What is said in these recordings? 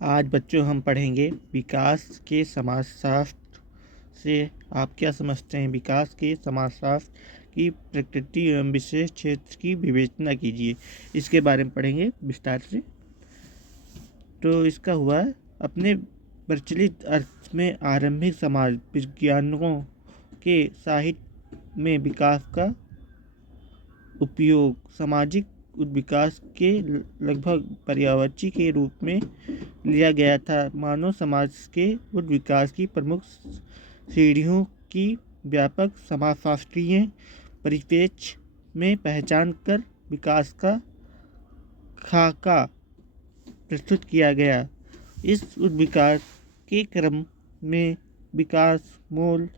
आज बच्चों हम पढ़ेंगे विकास के समाजशास्त्र से आप क्या समझते हैं। विकास के समाजशास्त्र की प्रकृति एवं विशेष क्षेत्र की विवेचना कीजिए। इसके बारे में पढ़ेंगे विस्तार से। तो इसका हुआ अपने प्रचलित अर्थ में आरंभिक समाज विज्ञानों के साहित्य में विकास का उपयोग सामाजिक विकास के लगभग पर्यायवाची के रूप में लिया गया था। मानव समाज के विकास की प्रमुख सीढ़ियों की व्यापक समाजशास्त्रीय परिप्रेक्ष्य में पहचान कर विकास का खाका प्रस्तुत किया गया। इस विकास के क्रम में विकास मूल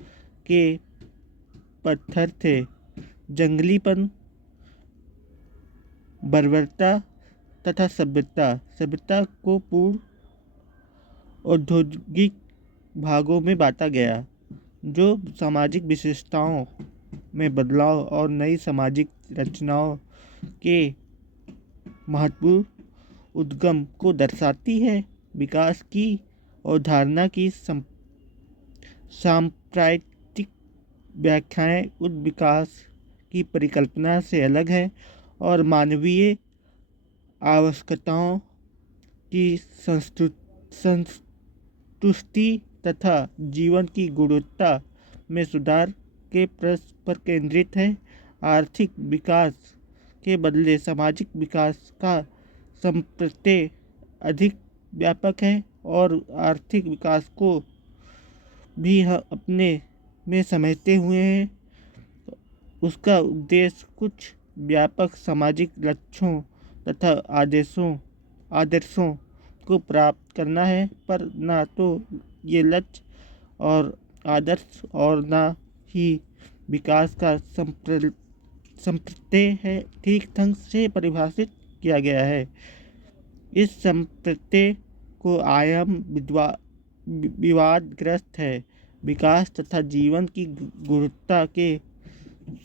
के पत्थर थे जंगलीपन, बर्बरता तथा सभ्यता को पूर्ण औद्योगिक भागों में बांटा गया, जो सामाजिक विशेषताओं में बदलाव और नई सामाजिक रचनाओं के महत्वपूर्ण उद्गम को दर्शाती है। विकास की अवधारणा की सांप्रदायिक व्याख्याएं उस विकास की परिकल्पना से अलग है और मानवीय आवश्यकताओं की संतुष्टि तथा जीवन की गुणवत्ता में सुधार के प्रश्न पर केंद्रित है। आर्थिक विकास के बदले सामाजिक विकास का संप्रत्यय अधिक व्यापक है और आर्थिक विकास को भी हम अपने में समझते हुए हैं। उसका उद्देश्य कुछ व्यापक सामाजिक लक्ष्यों तथा आदर्शों को प्राप्त करना है, पर ना तो ये लक्ष्य और आदर्श और ना ही विकास का संप्रत्यय है ठीक ढंग से परिभाषित किया गया है। इस संप्रत्यय को आयाम विवादग्रस्त है। विकास तथा जीवन की गुणवत्ता के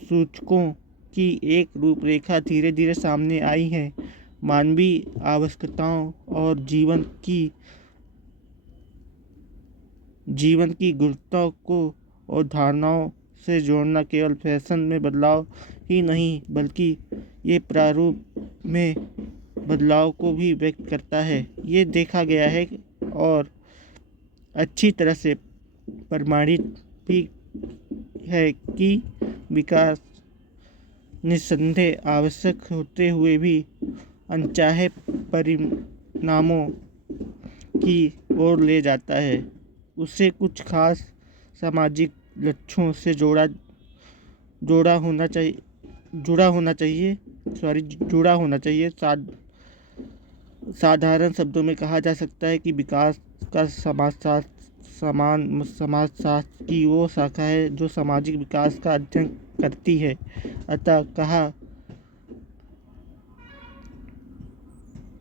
सूचकों की एक रूपरेखा धीरे धीरे सामने आई है। मानवीय आवश्यकताओं और जीवन की गुणवत्ता को अवधारणाओं से जोड़ना केवल फैशन में बदलाव ही नहीं, बल्कि ये प्रारूप में बदलाव को भी व्यक्त करता है। ये देखा गया है और अच्छी तरह से प्रमाणित भी है कि विकास निस्संदेह आवश्यक होते हुए भी अनचाहे परिणामों की ओर ले जाता है। उसे कुछ खास सामाजिक लक्ष्यों से जुड़ा होना चाहिए। साधारण शब्दों में कहा जा सकता है कि विकास का समाजशास्त्र की वो शाखा है जो सामाजिक विकास का अध्ययन करती है। अतः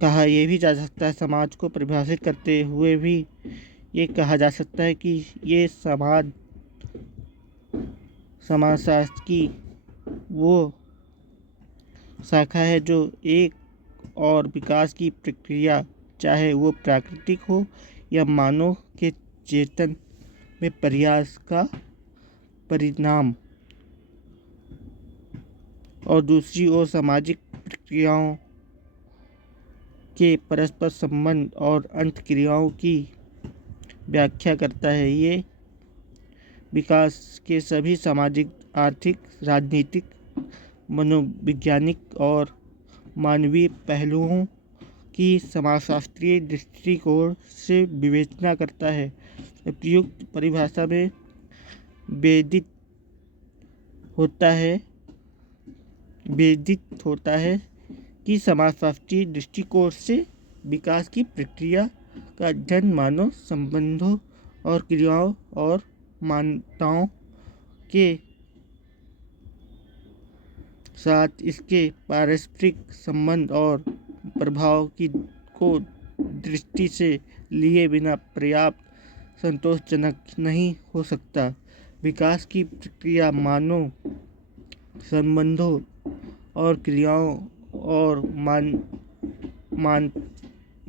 कहा यह भी जा सकता है, समाज को परिभाषित करते हुए भी ये कहा जा सकता है कि ये समाजशास्त्र की वो शाखा है जो एक और विकास की प्रक्रिया, चाहे वो प्राकृतिक हो या मानव के चेतन में प्रयास का परिणाम, और दूसरी ओर सामाजिक प्रक्रियाओं के परस्पर संबंध और अंतःक्रियाओं की व्याख्या करता है। ये विकास के सभी सामाजिक, आर्थिक, राजनीतिक, मनोवैज्ञानिक और मानवीय पहलुओं की समाजशास्त्रीय दृष्टिकोण से विवेचना करता है। उपयुक्त परिभाषा में वेदित होता है कि समाजशास्त्रीय दृष्टिकोण से विकास की प्रक्रिया का अध्ययन मानव संबंधों और क्रियाओं और मान्यताओं के साथ इसके पारस्परिक संबंध और प्रभाव को दृष्टि से लिए बिना पर्याप्त संतोषजनक नहीं हो सकता। विकास की प्रक्रिया मानव संबंधों और क्रियाओं और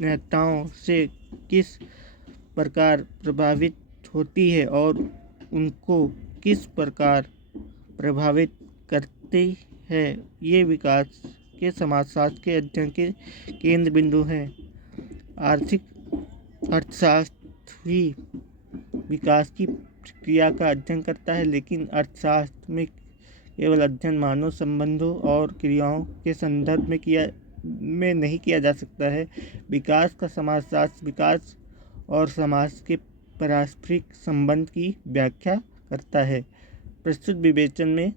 नेताओं से किस प्रकार प्रभावित होती है और उनको किस प्रकार प्रभावित करती है, ये विकास के समाजशास्त्र के अध्ययन के केंद्र बिंदु हैं। आर्थिक अर्थशास्त्र भी विकास की प्रक्रिया का अध्ययन करता है, लेकिन अर्थशास्त्र में केवल अध्ययन मानव संबंधों और क्रियाओं के संदर्भ में नहीं किया जा सकता है। विकास का समाजशास्त्र विकास और समाज के पारस्परिक संबंध की व्याख्या करता है। प्रस्तुत विवेचन में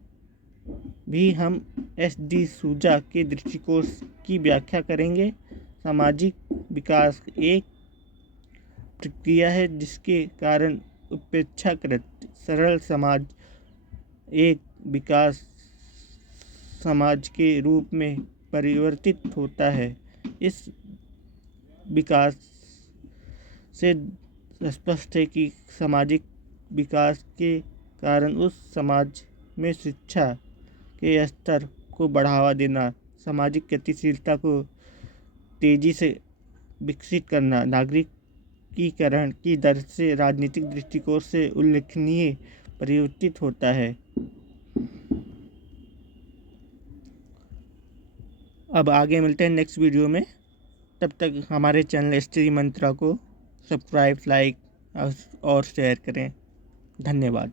भी हम एस.डी. सूजा के दृष्टिकोण की व्याख्या करेंगे। सामाजिक विकास एक प्रक्रिया है जिसके कारण अपेक्षाकृत सरल समाज एक विकास समाज के रूप में परिवर्तित होता है। इस विकास से स्पष्ट है कि सामाजिक विकास के कारण उस समाज में शिक्षा के स्तर को बढ़ावा देना, सामाजिक गतिशीलता को तेजी से विकसित करना, नागरिकीकरण की दर से राजनीतिक दृष्टिकोण से उल्लेखनीय परिवर्तित होता है। अब आगे मिलते हैं नेक्स्ट वीडियो में। तब तक हमारे चैनल स्त्री मंत्रा को सब्सक्राइब, लाइक और शेयर करें। धन्यवाद।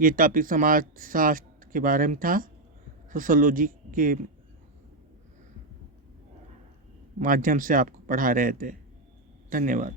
ये टॉपिक समाजशास्त्र के बारे में था, सोशोलॉजी के माध्यम से आपको पढ़ा रहे थे। धन्यवाद।